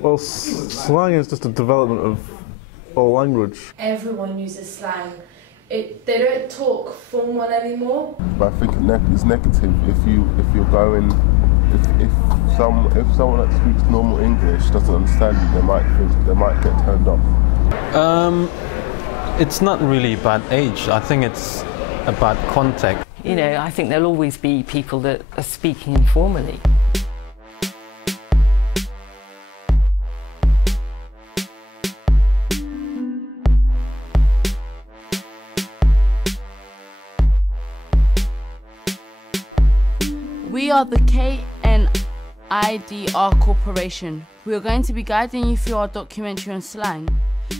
Well, slang is just a development of all language. Everyone uses slang. They don't talk formal anymore. But I think it's negative if someone that speaks normal English doesn't understand you, they might get turned off. It's not really about age. I think it's about context. You know, I think there'll always be people that are speaking informally. We are the KNIDR Corporation. We are going to be guiding you through our documentary on slang.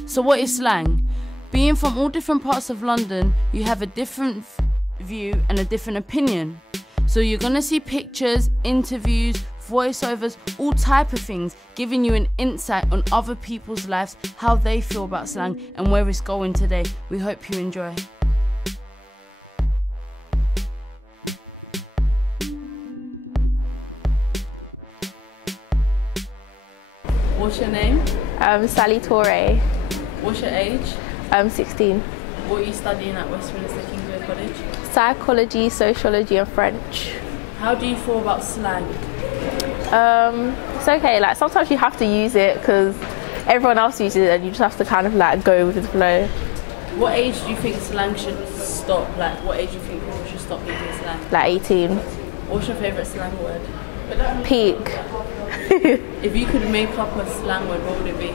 So what is slang? Being from all different parts of London, you have a different view and a different opinion. So you're going to see pictures, interviews, voiceovers, all type of things, giving you an insight on other people's lives, how they feel about slang and where it's going today. We hope you enjoy. What's your name? Sally Torre. What's your age? 16. What are you studying at Westminster Kingsway College? Psychology, sociology and French. How do you feel about slang? It's okay, like sometimes you have to use it because everyone else uses it and you just have to kind of like go with the flow. What age do you think slang should stop? Like what age do you think people should stop using slang? Like 18. What's your favourite slang word? Peak. If you could make up a slang word, what would it be?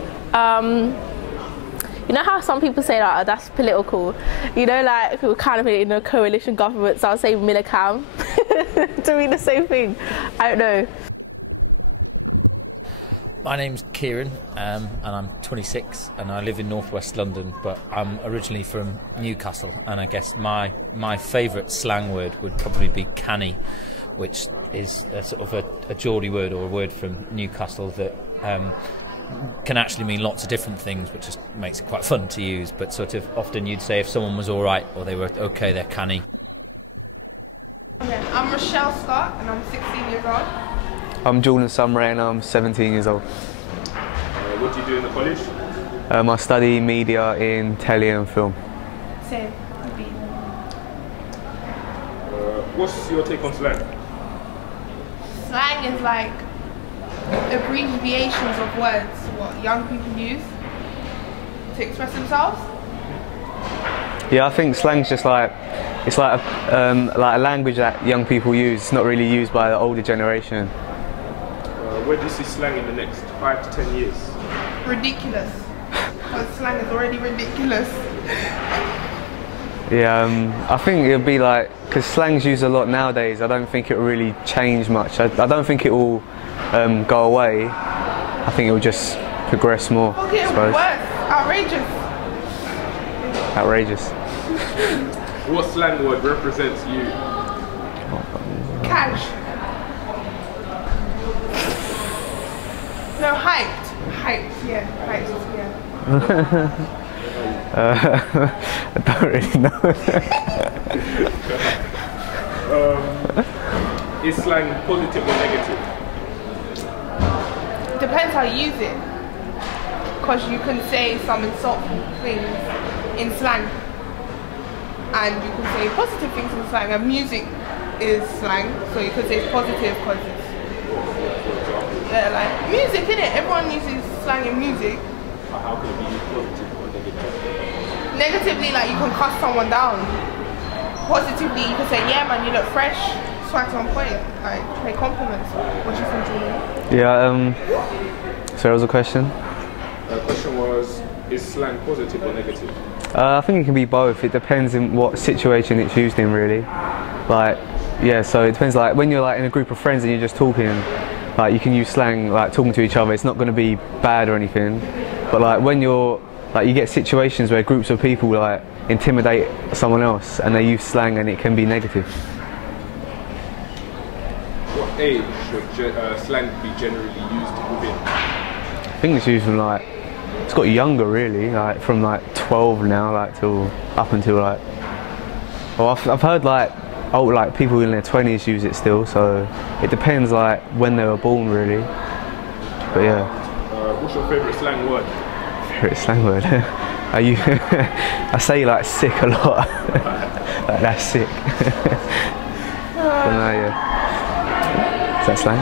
You know how some people say that, oh, that's political? You know, like we're kind of in a coalition government, so I'll say Millicam to mean the same thing. I don't know. My name's Kieran, and I'm 26, and I live in northwest London, but I'm originally from Newcastle, and I guess my favourite slang word would probably be canny, which is a sort of a Geordie word or a word from Newcastle that can actually mean lots of different things, which just makes it quite fun to use. But sort of often you'd say if someone was all right or they were okay, they're canny. Okay, I'm Rochelle Scott and I'm 16 years old. I'm Jordan Sumray and I'm 17 years old. What do you do in the college? I study media in telly and film. Same. What's your take on slang? Slang is like abbreviations of words what young people use to express themselves. Yeah, I think slang's just like it's like a language that young people use. It's not really used by the older generation. Where do you see slang in the next 5 to 10 years? Ridiculous. Because slang is already ridiculous. Yeah, I think it'll be like, because slang's used a lot nowadays, I don't think it'll really change much. I don't think it will go away. I think it will just progress more, Okay, I suppose. worse. Outrageous. Outrageous. What slang word represents you? Cash. No, hyped. Hyped, yeah. Hyped, yeah. I don't really know. Is slang positive or negative? Depends how you use it. Because you can say some insulting things in slang. And you can say positive things in slang. And music is slang. So you could say it's positive because it's like music, innit? Everyone uses slang in music. How can it be used positive or negative? Negatively, like you can cuss someone down. Positively, you can say, yeah man, you look fresh. Swag's on point. Like, pay compliments. What do you think, Julian? Yeah, so there was a question? The question was, is slang positive or negative? I think it can be both. It depends in what situation it's used in, really. Like, yeah, so it depends, like when you're like in a group of friends and you're just talking, like you can use slang like talking to each other. It's not going to be bad or anything. But like when you're like, you get situations where groups of people like intimidate someone else and they use slang and it can be negative. What age should slang be generally used within? I think it's used from like, it's got younger really, like from like 12 now, like till up until like, well I've heard like old, like people in their 20s use it still, so it depends like when they were born really. But yeah. What's your favourite slang word? Favourite slang word? Are you? I say like sick a lot. Like that's sick. But no, yeah. Is that slang?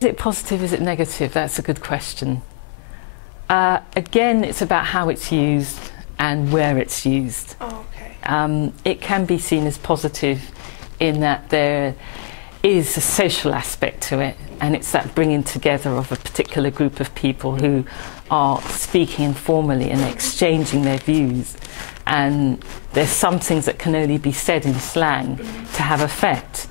Is it positive, is it negative? That's a good question. Again, it's about how it's used and where it's used. Oh, okay. It can be seen as positive in that there is a social aspect to it, and it's that bringing together of a particular group of people who are speaking informally and exchanging their views. And there's some things that can only be said in slang to have effect.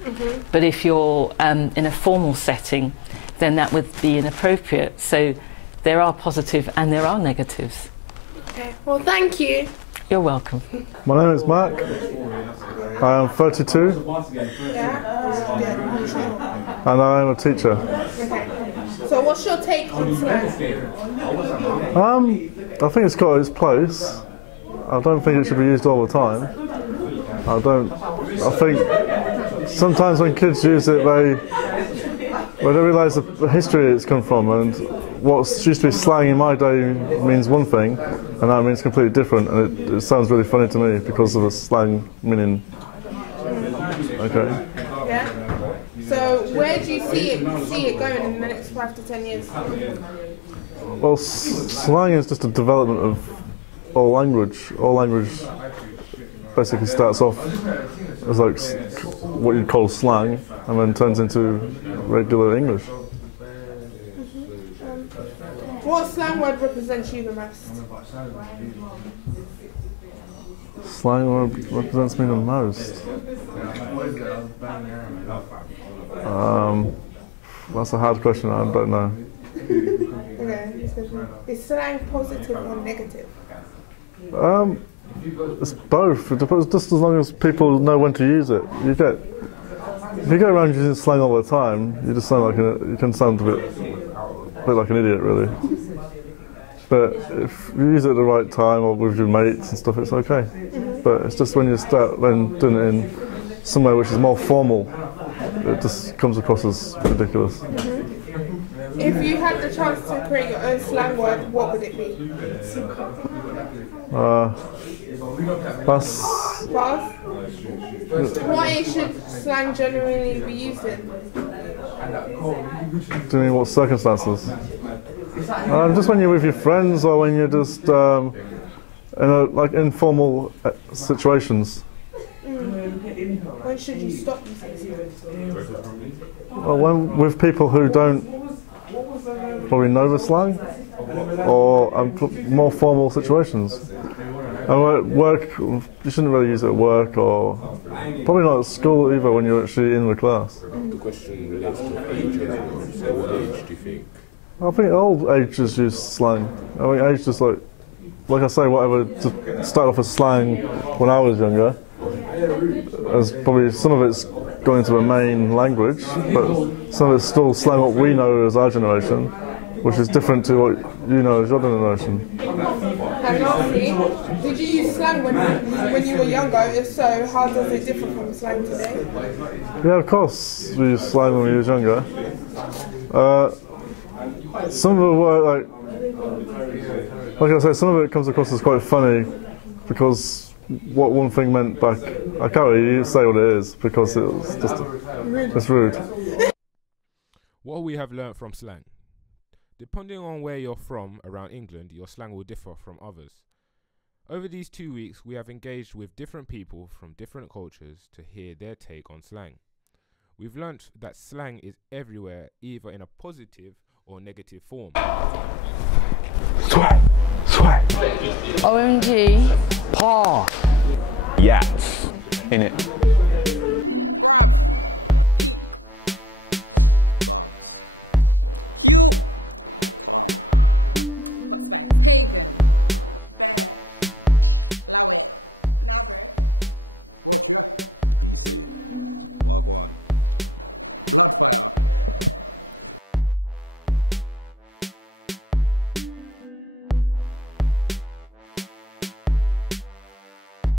But if you're in a formal setting, then that would be inappropriate. So there are positive and there are negatives. Okay, well, thank you. You're welcome. My name is Mark. I am 32 and I am a teacher. Okay. So what's your take on slang? I think it's got its place. I don't think it should be used all the time. I think sometimes when kids use it, they don't realise the history it's come from, and what used to be slang in my day means one thing, and now it means completely different, and it sounds really funny to me because of the slang meaning. Okay. Yeah. So where do you see it going in the next 5 to 10 years? Well, slang is just a development of all language. All language basically starts off as like what you'd call slang, and then turns into regular English. What slang word represents you the most? Slang word represents me the most. That's a hard question. I don't know. Okay. Is slang positive or negative? It's both. It depends, just as long as people know when to use it. If you go around using slang all the time, you just sound like you can sound a bit like an idiot, really. But if you use it at the right time or with your mates and stuff, it's okay. But it's just when you start then doing it in somewhere which is more formal, it just comes across as ridiculous. If you had the chance to create your own slang word, what would it be? Bus. Bus? What age should slang generally be used in? Do you mean what circumstances? Just when you're with your friends, or when you're just in like informal situations. When should you stop using slang? Well, when with people who don't probably know the slang, or more formal situations. And at work, you shouldn't really use it at work, or probably not at school either when you're actually in the class. The question relates to age. So what age do you think? I think all ages use slang. I mean, age just like I say, whatever to start off as slang when I was younger. As probably some of it's gone into the main language, but some of it's still slang what we know as our generation, which is different to what you know as your generation. And lastly, did you use slang when you were younger? If so, how does it differ from slang today? Yeah, of course we used slang when we was younger. Some of it were like I say, some of it comes across as quite funny because what one thing meant back, I can't really say what it is because it's just it's rude. What we have learnt from slang. Depending on where you're from around England, your slang will differ from others. Over these 2 weeks, we have engaged with different people from different cultures to hear their take on slang. We've learnt that slang is everywhere, either in a positive or negative form. Swag, swag. OMG. Paw. Yats. In it.